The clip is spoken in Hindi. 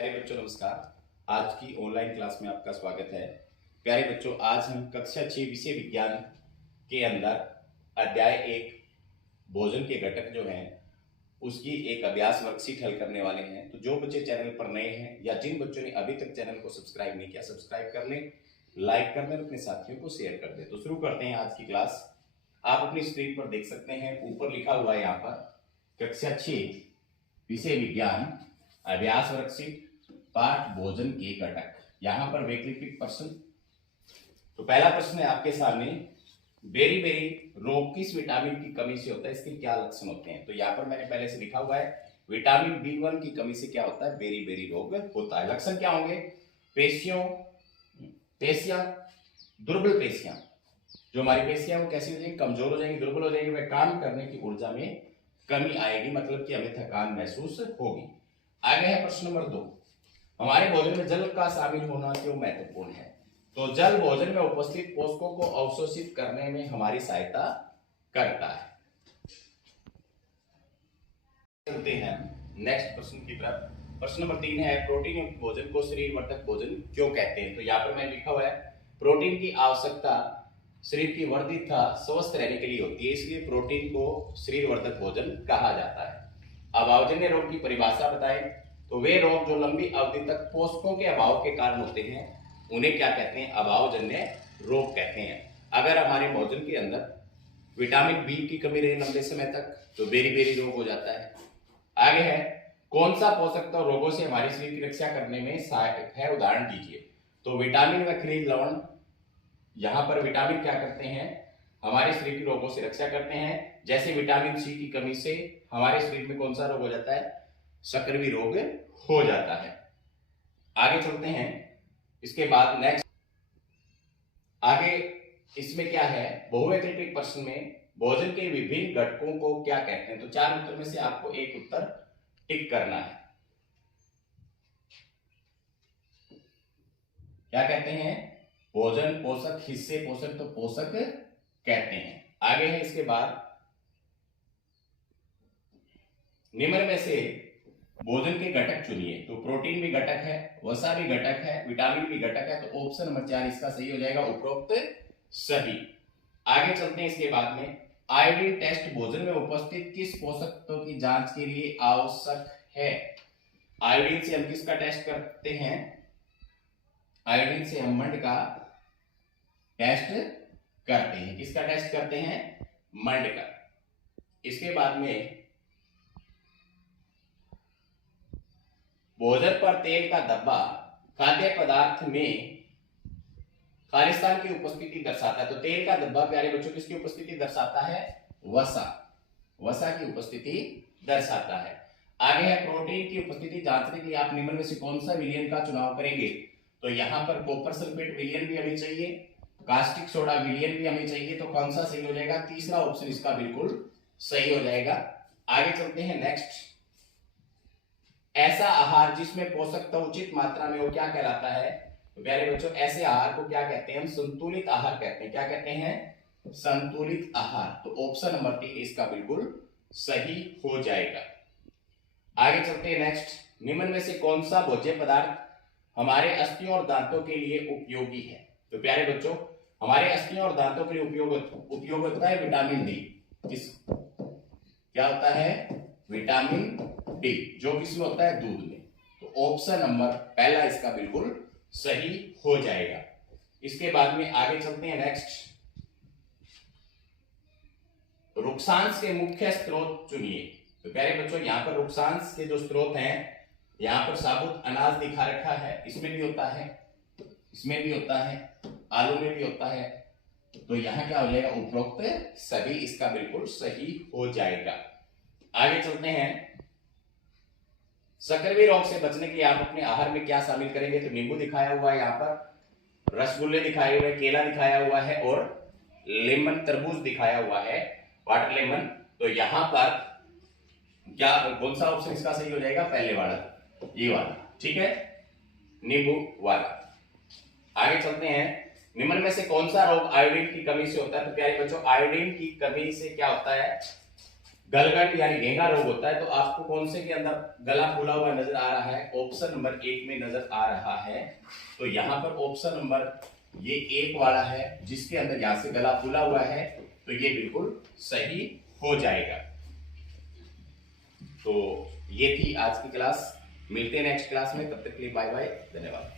प्यारे बच्चों नमस्कार। आज की ऑनलाइन क्लास में आपका स्वागत है। प्यारे बच्चों, आज हम कक्षा 6 विषय विज्ञान के अंदर अध्याय 1 भोजन के घटक जो हैं उसकी एक अभ्यास वर्कशीट हल करने वाले हैं। तो जो बच्चे चैनल पर नए हैं या जिन बच्चों ने अभी तक चैनल को सब्सक्राइब नहीं किया, सब्सक्राइब कर लें, लाइक कर लें और अपने साथियों को शेयर कर दें। तो शुरू करते हैं आज की क्लास। आप अपनी स्क्रीन पर देख सकते हैं, ऊपर लिखा हुआ है यहाँ पर कक्षा 6 विषय विज्ञान अभ्यास वर्कशीट पाठ भोजन के घटक। यहां पर वैकल्पिक प्रश्न। तो पहला प्रश्न है आपके सामने, बेरी बेरी रोग किस विटामिन की कमी से होता है, इसके क्या लक्षण होते हैं। तो यहाँ पर मैंने पहले से लिखा हुआ है, विटामिन B1 की कमी से क्या होता है, बेरी बेरी रोग होता है। लक्षण क्या होंगे, पेशियां दुर्बल पेशियां, जो हमारी पेशियां वो कैसी हो जाएंगी, कमजोर हो जाएंगी, दुर्बल हो जाएंगी, वह काम करने की ऊर्जा में कमी आएगी, मतलब कि हमें थकान महसूस होगी। आगे है प्रश्न नंबर 2, हमारे भोजन में जल का शामिल होना क्यों महत्वपूर्ण है। तो जल भोजन में उपस्थित पोषकों को अवशोषित करने में हमारी सहायता करता है। चलते हैं नेक्स्ट प्रश्न की तरफ। प्रश्न नंबर 3 है, प्रोटीन युक्त भोजन को शरीर वर्धक भोजन क्यों कहते हैं। तो यहाँ पर मैंने लिखा हुआ है, प्रोटीन की आवश्यकता शरीर की वर्धित तथा स्वस्थ रहने के लिए होती है, इसलिए प्रोटीन को शरीर वर्धक भोजन कहा जाता है। अभावजन्य रोग की परिभाषा बताएं। तो वे रोग जो लंबी अवधि तक पोषकों के अभाव के कारण होते हैं उन्हें क्या कहते हैं, अभावजन्य रोग कहते हैं। अगर हमारे भोजन के अंदर विटामिन बी की कमी रहे लंबे समय तक तो बेरी बेरी रोग हो जाता है। आगे है, कौन सा पोषक तत्व रोगों से हमारे शरीर की रक्षा करने में सहायक है, उदाहरण दीजिए। तो विटामिन व खनिज लवण, यहां पर विटामिन क्या करते हैं, हमारे शरीर की रोगों से रक्षा करते हैं। जैसे विटामिन सी की कमी से हमारे शरीर में कौन सा रोग हो जाता है, सक्रिय रोग हो जाता है। आगे चलते हैं, इसके बाद नेक्स्ट आगे इसमें क्या है, बहुवैकल्पिक प्रश्न में भोजन के विभिन्न घटकों को क्या कहते हैं। तो 4 उत्तर में से आपको एक उत्तर टिक करना है। क्या कहते हैं, भोजन पोषक हिस्से, पोषक तो पोषक कहते हैं। आगे है इसके बाद, निम्न में से भोजन के घटक चुनिए। तो प्रोटीन भी घटक है, वसा भी घटक है, विटामिन भी घटक है, तो ऑप्शन नंबर 4 इसका सही हो जाएगा, उपरोक्त सही। आगे चलते हैं, इसके बाद में आयोडीन टेस्ट भोजन में उपस्थित किस पोषक तत्व की जांच के लिए आवश्यक है। आयोडीन से हम किसका टेस्ट करते हैं, आयोडीन से हम मंड का टेस्ट करते हैं। किसका टेस्ट करते हैं, मंड का। इसके बाद में भोजन पर तेल का धब्बा खाद्य पदार्थ में खालिस्तान की उपस्थिति दर्शाता है। तो तेल का धब्बा प्यारे बच्चों किसकी उपस्थिति दर्शाता है, वसा की उपस्थिति दर्शाता है। आगे है, प्रोटीन की उपस्थिति जांचने के लिए आप निम्न में से कौन सा विलयन का चुनाव करेंगे। तो यहां पर कॉपर सल्फेट विलयन भी हमें चाहिए, कास्टिक सोडा विलयन भी हमें चाहिए, तो कौन सा सही हो जाएगा, तीसरा ऑप्शन इसका बिल्कुल सही हो जाएगा। आगे चलते हैं नेक्स्ट, ऐसा आहार जिसमें पोषक तत्व उचित मात्रा में, वो क्या कहलाता है। तो प्यारे बच्चों, ऐसे आहार को क्या कहते हैं, हम संतुलित आहार कहते हैं। क्या कहते हैं, संतुलित आहार। तो ऑप्शन नंबर 3 इसका बिल्कुल सही हो जाएगा। आगे चलते हैं नेक्स्ट, निम्न में से कौन सा भोज्य पदार्थ हमारे अस्थियों और दांतों के लिए उपयोगी है। तो प्यारे बच्चों, हमारे अस्थियों और दांतों के लिए उपयोग होता है विटामिन डी। क्या होता है, विटामिन डी, जो किसमें होता है, दूध में। तो ऑप्शन नंबर पहला इसका बिल्कुल सही हो जाएगा। इसके बाद में आगे चलते हैं नेक्स्ट, रुक्षांश के मुख्य स्रोत चुनिए। तो प्यारे बच्चों, यहां पर रुक्षांश के जो स्रोत हैं, यहां पर साबुत अनाज दिखा रखा है, इसमें भी होता है, इसमें भी होता है, आलू में भी होता है। तो यहां क्या हो जाएगा, उपरोक्त सभी इसका बिल्कुल सही हो जाएगा। आगे चलते हैं, सक्रिय रोग से बचने के लिए आप अपने आहार में क्या शामिल करेंगे। तो नींबू दिखाया हुआ है, यहाँ पर रसगुल्ले दिखाए हुए, केला दिखाया हुआ है और लेमन तरबूज दिखाया हुआ है, वाटर लेमन। तो यहां पर क्या, कौन सा ऑप्शन इसका सही हो जाएगा, पहले वाला, ये वाला, ठीक है, नींबू वाला। आगे चलते हैं, निम्न में से कौन सा रोग आयोडीन की कमी से होता है। तो प्यारे बच्चों, आयोडीन की कमी से क्या होता है, गलगंड यानी घेंगा रोग होता है, तो आपको कौन से के अंदर गला फूला हुआ नजर आ रहा है? ऑप्शन नंबर 1 में नजर आ रहा है। तो यहां पर ऑप्शन नंबर ये 1 वाला है, जिसके अंदर यहां से गला फूला हुआ है, तो ये बिल्कुल सही हो जाएगा। तो ये थी आज की क्लास। मिलते हैं नेक्स्ट क्लास में, तब तक के लिए बाय बाय, धन्यवाद।